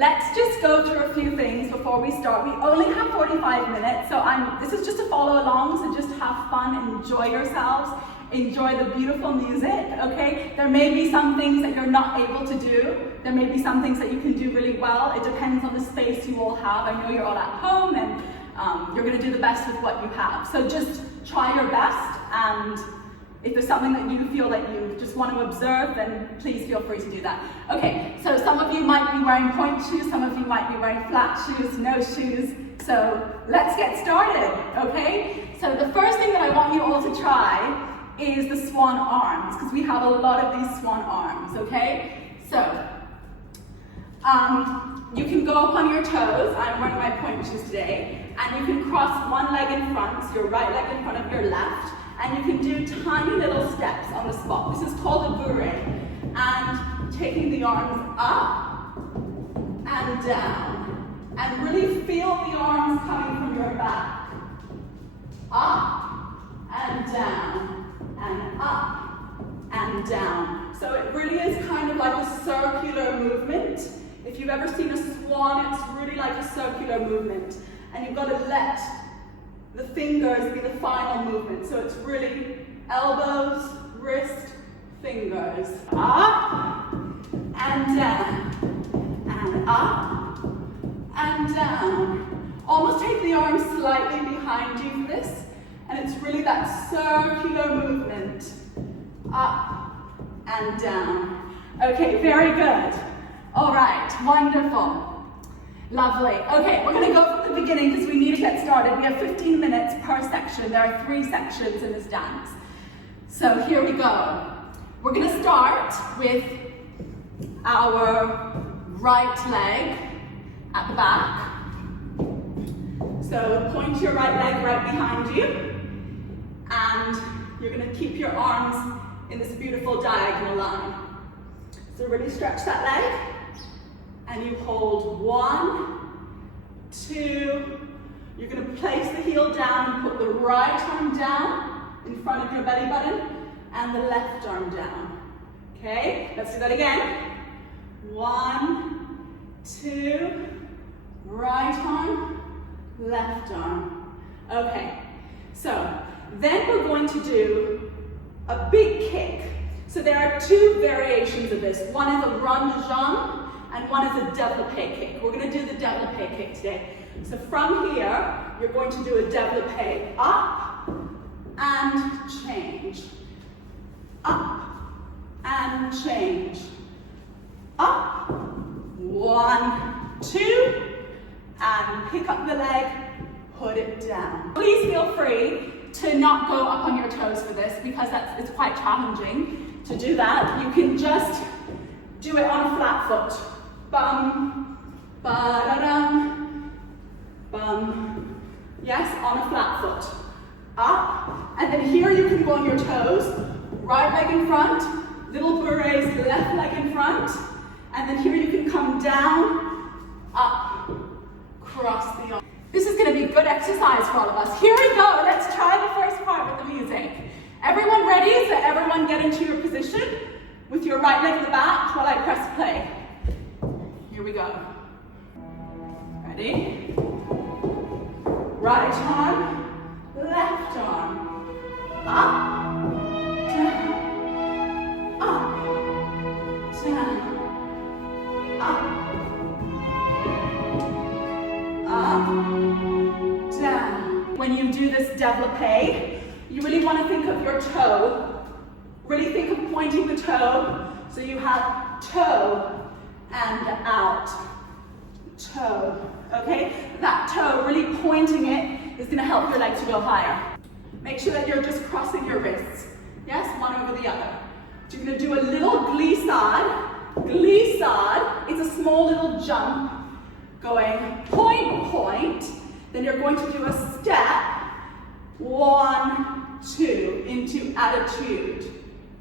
let's just go through a few things before we start. We only have 45 minutes, so this is just to follow along, so just have fun, enjoy yourselves, enjoy the beautiful music, okay? There may be some things that you're not able to do. There may be some things that you can do really well. It depends on the space you all have. I know you're all at home and you're gonna do the best with what you have. So just try your best, and if there's something that you feel that you just want to observe, then please feel free to do that. Okay, so some of you might be wearing point shoes, some of you might be wearing flat shoes, no shoes. So let's get started, okay? So the first thing that I want you all to try is the Swan Arms, because we have a lot of these Swan Arms, okay? So, you can go up on your toes. I'm wearing my point shoes today, and you can cross one leg in front, so your right leg in front of your left, and you can do tiny little steps on the spot. This is called a bourrée, and taking the arms up and down, and really feel the arms coming from your back. Up and down, and up and down. So it really is kind of like a circular movement. If you've ever seen a swan, it's really like a circular movement. And you've got to let the fingers be the final movement. So it's really elbows, wrist, fingers. Up and down, and up and down. Almost take the arms slightly behind you for this. And it's really that circular movement. Up and down. Okay, very good. All right, wonderful. Lovely. Okay, we're gonna go from the beginning because we need to get started. We have 15 minutes per section. There are 3 sections in this dance. So here we go. We're gonna start with our right leg at the back. So point your right leg right behind you, and you're gonna keep your arms in this beautiful diagonal line. So really stretch that leg. And you hold 1, 2, you're going to place the heel down and put the right arm down in front of your belly button and the left arm down. Okay, let's do that again. 1, 2, right arm, left arm. Okay, so then we're going to do a big kick. So there are 2 variations of this. One is a rond de jambe, and one is a développé kick. We're going to do the développé kick today. So from here, you're going to do a développé up and change. Up and change. Up, 1, 2, and pick up the leg, put it down. Please feel free to not go up on your toes for this, because it's quite challenging to do that. You can just do it on a flat foot. Bum, ba-da-dum, bum. Yes, on a flat foot. Up, and then here you can go on your toes. Right leg in front, little bourrées, left leg in front, and then here you can come down, up, cross the arm. This is going to be good exercise for all of us. Here we go. Let's try the first part with the music. Everyone ready? So everyone get into your position with your right leg in the back while I press play. Here we go. Ready? Right arm, left arm. Up, down, up, down, up, down. When you do this développé, you really want to think of your toe. Really think of pointing the toe. So you have toe and out, toe, okay? That toe, really pointing it, is gonna help your leg to go higher. Make sure that you're just crossing your wrists. Yes, one over the other. So you're gonna do a little glissade. Glissade, it's a small little jump, going point, point. Then you're going to do a step, 1, 2, into attitude.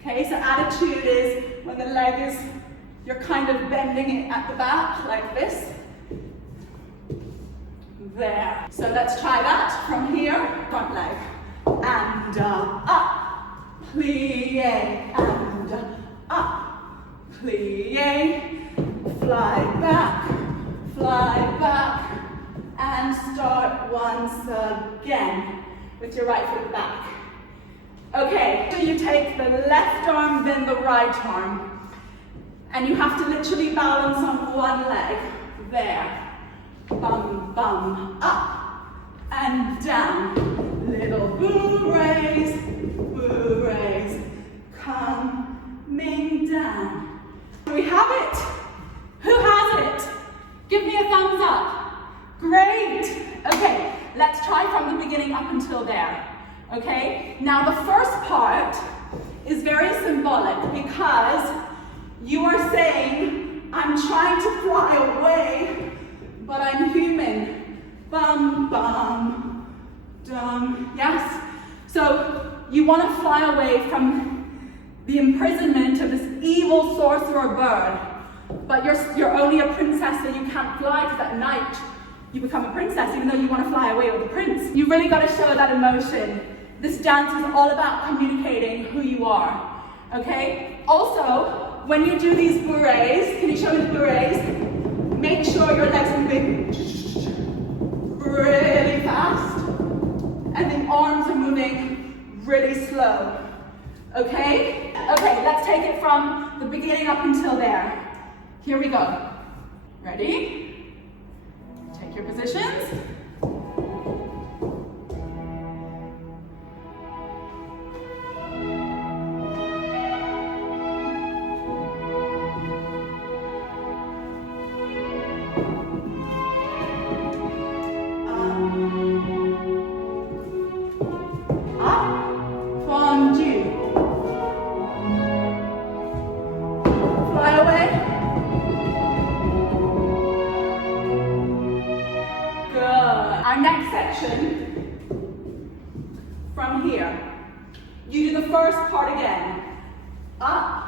Okay, so attitude is when the leg is, you're kind of bending it at the back, like this. There. So let's try that from here. Front leg. And up. Plie. And up. Plie. Fly back. your right foot back. Okay, so you take the left arm, then the right arm. And you have to literally balance on one leg. There. Bum, bum, up and down. Little boo raise, coming down. We have it. Who has it? Give me a thumbs up. Great. Okay, let's try from the beginning up until there. Okay, now the first part is very symbolic because you are saying, I'm trying to fly away, but I'm human. Bum, bum, dum. Yes? So you want to fly away from the imprisonment of this evil sorcerer bird. But you're only a princess, so you can't fly, because at night you become a princess, even though you want to fly away with a prince. You've really got to show that emotion. This dance is all about communicating who you are. Okay? Also, when you do these bourrées, can you show me the bourrées? Make sure your legs are moving really fast, and the arms are moving really slow. Okay? Okay, let's take it from the beginning up until there. Here we go. Ready? Take your positions. From here, you do the first part again. Up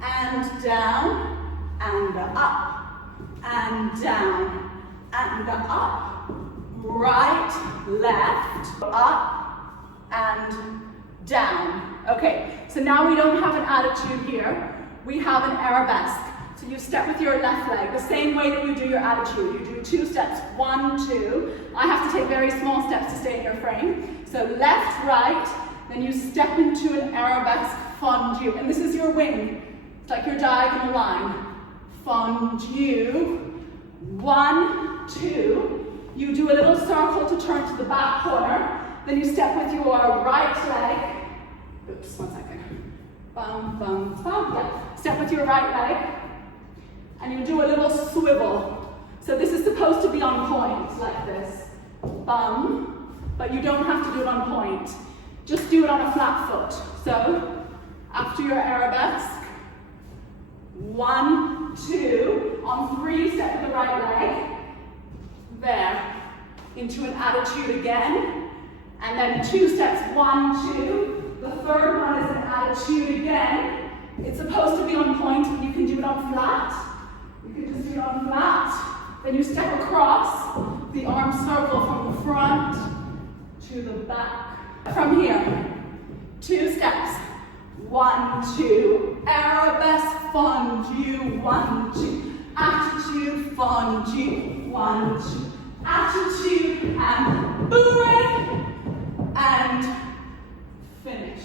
and down and up and down and up. Right, left, up and down. Okay, so now we don't have an attitude here. We have an arabesque. So you step with your left leg, the same way that you do your attitude. You do 2 steps, 1, 2. I have to take very small steps to stay in your frame. So left, right, then you step into an arabesque fondue. And this is your wing. It's like your diagonal line. Fondue. 1, 2. You do a little circle to turn to the back corner. Then you step with your right leg. Oops, 1 second. Bum, bum, bum. Yeah. Step with your right leg. And you do a little swivel. So this is supposed to be on point, like this. Bum, but you don't have to do it on point. Just do it on a flat foot. So, after your arabesque, 1, 2, on 3, step with the right leg. There, into an attitude again. And then 2 steps, 1, 2. The third one is an attitude again. It's supposed to be on point, but you can do it on flat. You can just do it on flat. Then you step across the arm circle from the front to the back. From here, 2 steps. 1, 2. Arabesque fondue. 1, 2. Attitude fondue. 1, 2. Attitude and bourrée and finish.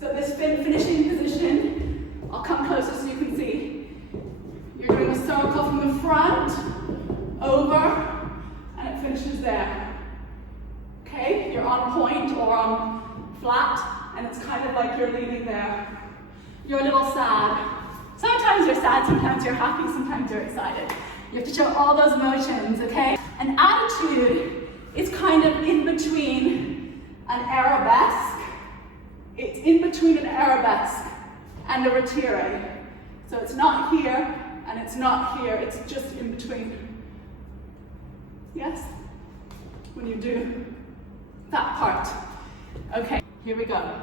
So this finishing position, I'll come closer so you can see. You're doing a circle from the front, over, and it finishes there. Okay, you're on point or on flat, and it's kind of like you're leaning there. You're a little sad. Sometimes you're sad, sometimes you're happy, sometimes you're excited. You have to show all those emotions, okay? An attitude is kind of in between an arabesque. It's in between an arabesque and a retiré. So it's not here, and it's not here, it's just in between. Yes? When you do that part. Okay, here we go.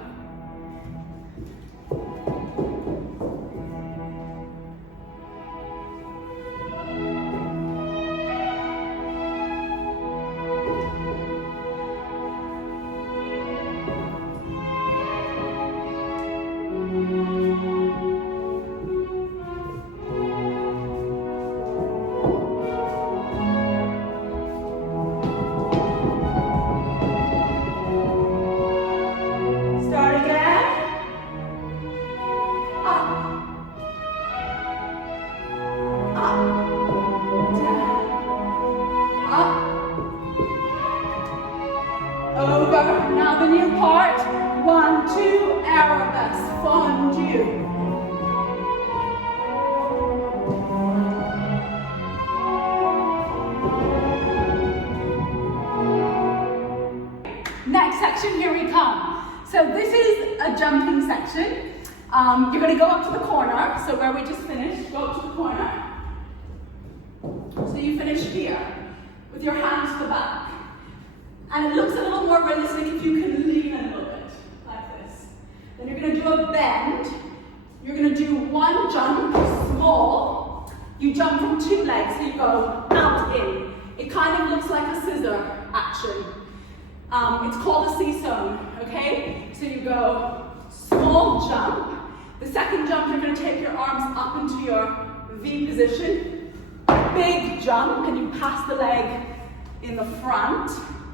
you. Next section, here we come. So this is a jumping section. You're going to go up to the corner, so where we just finished, go up to the corner. So you finish here, with your hands to the back. And it looks a little more realistic if you can lean a little bit, like this. Then you're going to do a bend. You're going to do one jump, small. You jump from two legs, so you go out, in. It kind of looks like a scissor action. It's called a C-zone, okay? So you go small jump. The second jump, you're going to take your arms up into your V position. Big jump, and you pass the leg in the front.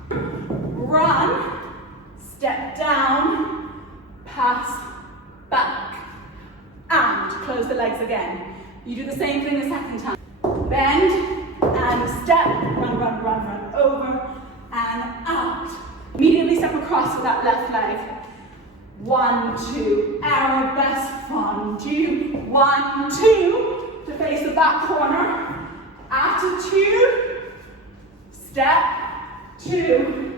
Run, step down, pass, back, and close the legs again. You do the same thing the second time. Bend, and step, run, run, run, run, over, and out. Immediately step across with that left leg. 1, 2, Arabesque, 1, 2, 1, 2, to face the back corner. Attitude, step, 2,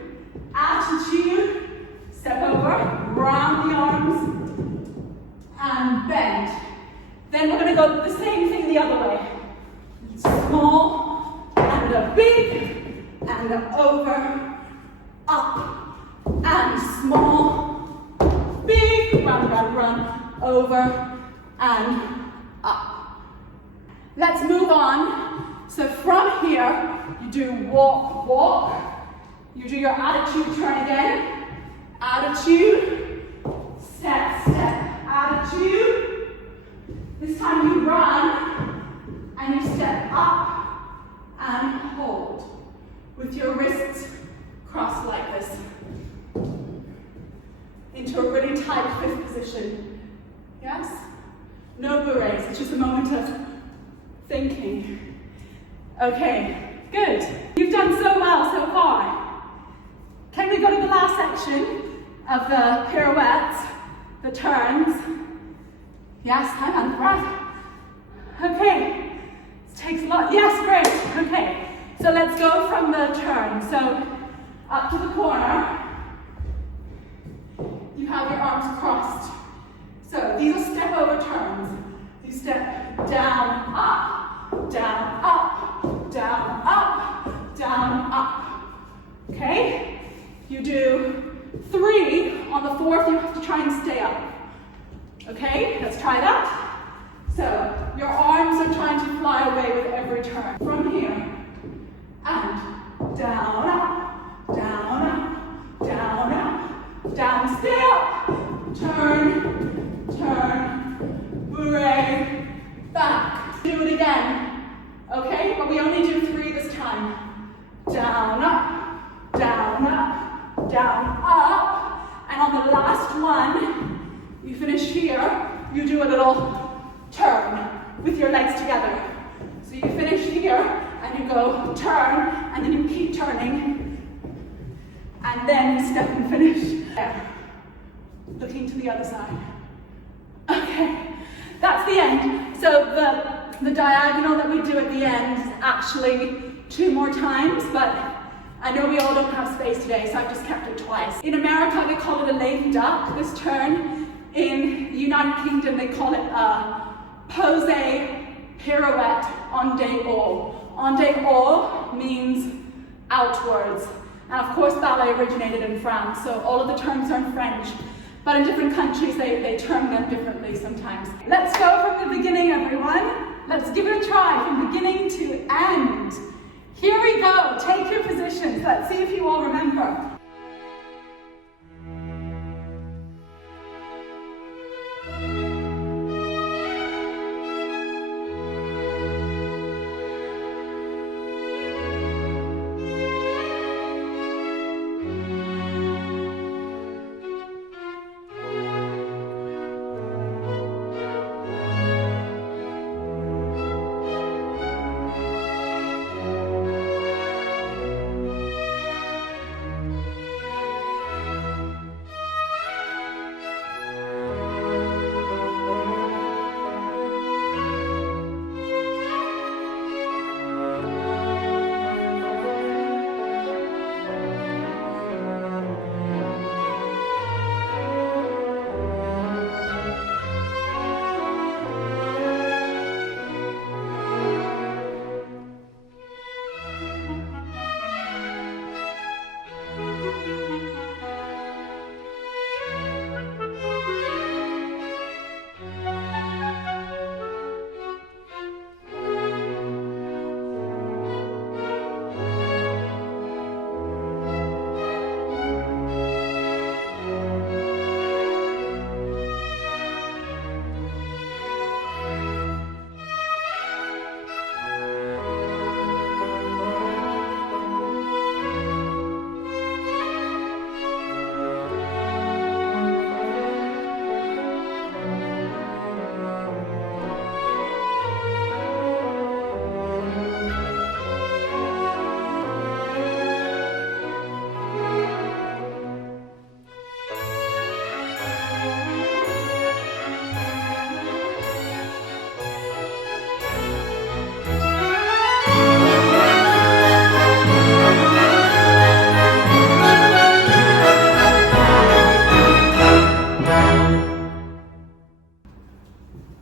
attitude, step over, round the arms, and bend. Then we're going to go the same thing the other way. Small, and a big, and a over, up, and small, big, run, run, run, over, and up. Let's move on. So from here, you do walk, walk. You do your attitude turn again. Attitude, step, step, attitude. This time you run, and you step up, and hold. With your wrists crossed like this. Into a really tight fifth position. Yes? No berets, it's just a moment of thinking. Okay, good. You've done so well so far. Can we go to the last section of the pirouettes, the turns? Yes, I'm out of breath. Okay, this takes a lot. Yes, great. Okay, so let's go from the turn. So up to the corner. You have your arms crossed. So these are step over turns. You step down, up, down, up, down, up, down, up. Okay? You do 3. On the 4th, you have to try and stay up. Okay? Let's try that. So your arms are trying to fly away with every turn. From here. And down, up, down, up, down, up, down, stay up. Turn, turn, beret, back. Do it again. Okay? But we only do 3 this time. Down, up, down, up, down, up. And on the last one, you finish here, you do a little turn with your legs together. So you finish here, and you go turn, and then you keep turning. And then you step and finish there. Looking to the other side. Okay, that's the end. So the diagonal that we do at the end is actually 2 more times, but I know we all don't have space today, so I've just kept it twice. In America, they call it a lame duck, this turn. In the United Kingdom, they call it a pose pirouette en deux haut. En deux haut means outwards. And of course, ballet originated in France, so all of the terms are in French. But in different countries, they term them differently sometimes. Let's go from the beginning, everyone. Let's give it a try from beginning to end. Here we go. Take your positions. Let's see if you all remember.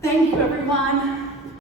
Thank you, everyone.